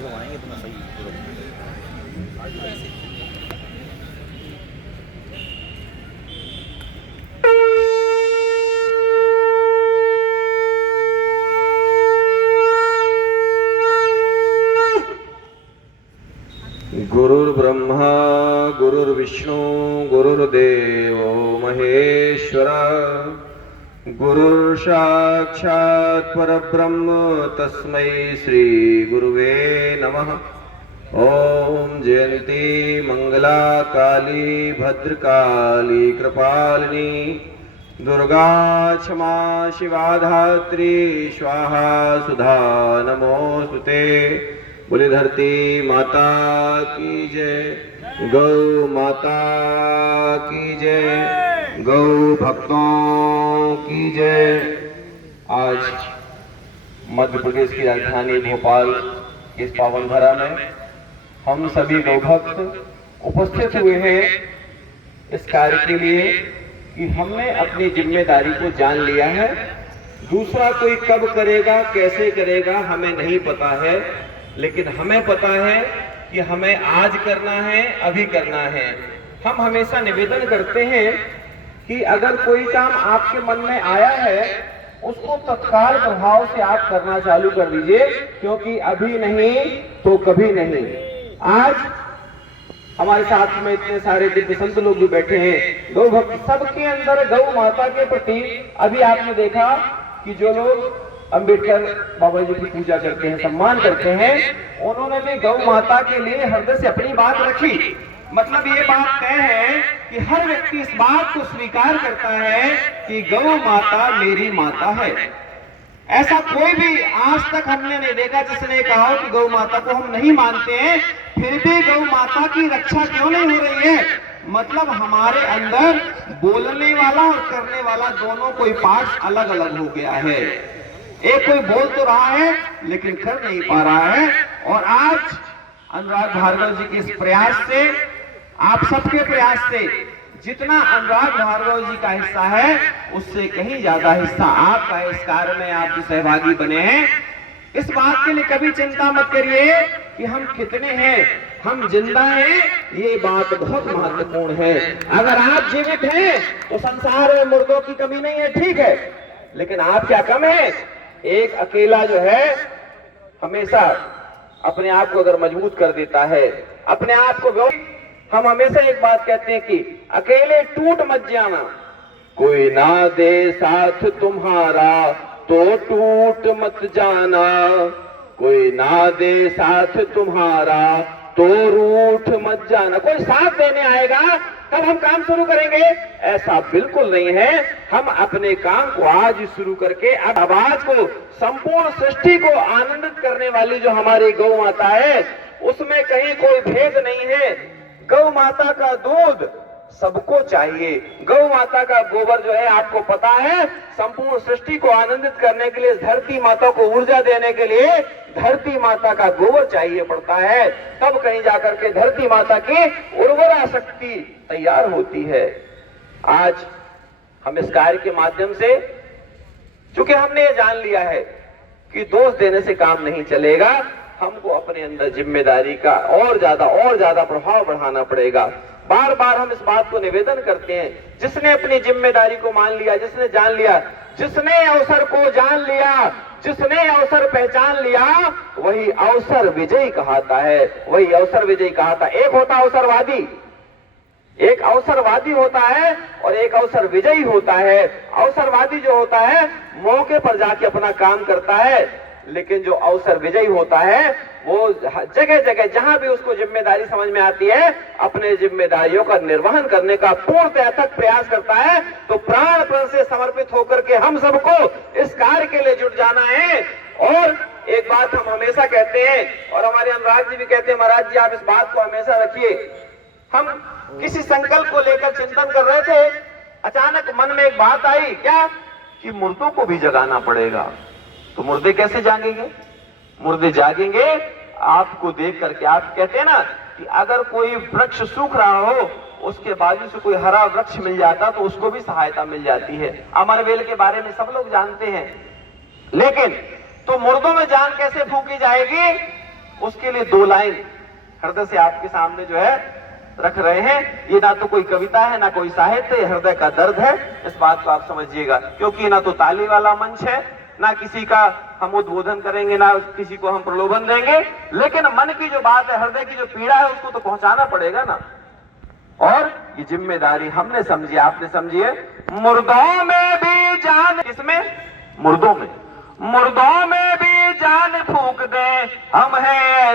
जो आएंगे तो मैं सही गुरुर्ब्रह्मा गुरुर्विष्णु गुरुर्देवो महेश्वरा गुरुर्साक्षात् परब्रह्म तस्मै श्री गुरुवे नमः। ओम जयंती मंगला काली भद्रकाली कृपालिनी दुर्गा क्षमा शिवा धात्री स्वाहा सुधा नमोस्तुते। बोले धरती माता की जय, गौ माता की जय, गौ भक्तों की जय। आज मध्य प्रदेश की राजधानी भोपाल इस पावन धरा में हम सभी गौ भक्त उपस्थित हुए हैं इस कार्य के लिए कि हमने अपनी जिम्मेदारी को जान लिया है। दूसरा कोई कब करेगा कैसे करेगा हमें नहीं पता है, लेकिन हमें पता है कि हमें आज करना है, अभी करना है। हम हमेशा निवेदन करते हैं कि अगर कोई काम आपके मन में आया है उसको तत्काल प्रभाव से आप करना चालू कर दीजिए, क्योंकि अभी नहीं तो कभी नहीं। आज हमारे साथ में इतने सारे दिव्य संत लोग भी बैठे हैं, गौ भक्त, सबके अंदर गौ माता के प्रति अभी आपने देखा कि जो लोग अंबेडकर बाबा जी की पूजा करते हैं, सम्मान करते हैं, उन्होंने भी गौ माता के लिए हृदय से अपनी बात रखी। मतलब ये बात तय है कि हर व्यक्ति इस बात को स्वीकार करता है कि गौ माता मेरी माता है। ऐसा कोई भी आज तक हमने नहीं देखा जिसने कहा कि गौ माता को हम नहीं मानते हैं, फिर भी गौ माता की रक्षा क्यों नहीं हो रही है। मतलब हमारे अंदर बोलने वाला और करने वाला दोनों कोई पार्ट अलग अलग हो गया है। एक कोई बोल तो रहा है लेकिन कर नहीं पा रहा है। और आज अनुराग भार्गव जी के इस प्रयास से, आप सबके प्रयास से, जितना अनुराग भार्गव जी का हिस्सा है उससे कहीं ज्यादा हिस्सा आपका है। इस कार्य में आप जो सहभागी बने हैं, इस बात के लिए कभी चिंता मत करिए कि हम कितने हैं, हम जिंदा हैं, ये बात बहुत महत्वपूर्ण है। अगर आप जीवित हैं तो संसार में मुर्दों की कमी नहीं है, ठीक है, लेकिन आप क्या कम है। एक अकेला जो है हमेशा अपने आप को अगर मजबूत कर देता है, अपने आप को, हम हमेशा एक बात कहते हैं कि अकेले टूट मत जाना, कोई ना दे साथ तुम्हारा तो टूट मत जाना, कोई ना दे साथ तुम्हारा तो रूठ मत जाना। कोई साथ देने आएगा तब हम काम शुरू करेंगे, ऐसा बिल्कुल नहीं है। हम अपने काम को आज ही शुरू करके अब आवाज को, संपूर्ण सृष्टि को आनंदित करने वाली जो हमारी गौ माता है उसमें कहीं कोई भेद नहीं है। गौ माता का दूध सबको चाहिए, गौ माता का गोबर जो है आपको पता है, संपूर्ण सृष्टि को आनंदित करने के लिए, धरती माता को ऊर्जा देने के लिए धरती माता का गोबर चाहिए पड़ता है, तब कहीं जाकर के धरती माता की उर्वरा शक्ति तैयार होती है। आज हम इस कार्य के माध्यम से, चूंकि हमने ये जान लिया है कि दोष देने से काम नहीं चलेगा, हमको अपने अंदर जिम्मेदारी का और ज्यादा प्रभाव बढ़ाना पड़ेगा। बार बार हम इस बात को निवेदन करते हैं, जिसने अपनी जिम्मेदारी को मान लिया, जिसने जान लिया, जिसने अवसर को जान लिया, जिसने अवसर पहचान लिया, वही अवसर विजयी कहलाता है, वही अवसर विजयी कहलाता है। एक होता अवसरवादी, एक अवसरवादी होता है और एक अवसर विजयी होता है। अवसरवादी जो होता है मौके पर जाके अपना काम करता है, लेकिन जो अवसर विजयी होता है वो जगह जगह जहां भी उसको जिम्मेदारी समझ में आती है अपने जिम्मेदारियों का निर्वहन करने का पूर्णतः तक प्रयास करता है। तो प्राण प्रण से समर्पित होकर के हम सबको इस कार्य के लिए जुट जाना है। और एक बात हम हमेशा कहते हैं, और हमारे अनुराग जी भी कहते हैं, महाराज जी आप इस बात को हमेशा रखिए। हम किसी संकल्प को लेकर चिंतन कर रहे थे, अचानक मन में एक बात आई, क्या कि मुर्दों को भी जगाना पड़ेगा। तो मुर्दे कैसे जागेंगे? मुर्दे जागेंगे आपको देख करके। आप कहते हैं ना कि अगर कोई वृक्ष सूख रहा हो, उसके बाजू से कोई हरा वृक्ष मिल जाता तो उसको भी सहायता मिल जाती है। अमरवेल के बारे में सब लोग जानते हैं, लेकिन तो मुर्दों में जान कैसे फूंकी जाएगी? उसके लिए 2 लाइन हृदय से आपके सामने जो है रख रहे हैं। ये ना तो कोई कविता है, ना कोई साहित्य, हृदय का दर्द है, इस बात को आप समझिएगा। क्योंकि ना तो ताली वाला मंच है, ना किसी का हम उद्बोधन करेंगे, ना किसी को हम प्रलोभन देंगे, लेकिन मन की जो बात है, हृदय की जो पीड़ा है, उसको तो पहुंचाना पड़ेगा ना। और ये जिम्मेदारी हमने समझी, आपने समझी है। मुर्दों में भी जान, किसमें? मुर्दों में। मुर्दों में भी जान फूंक दे हम हैं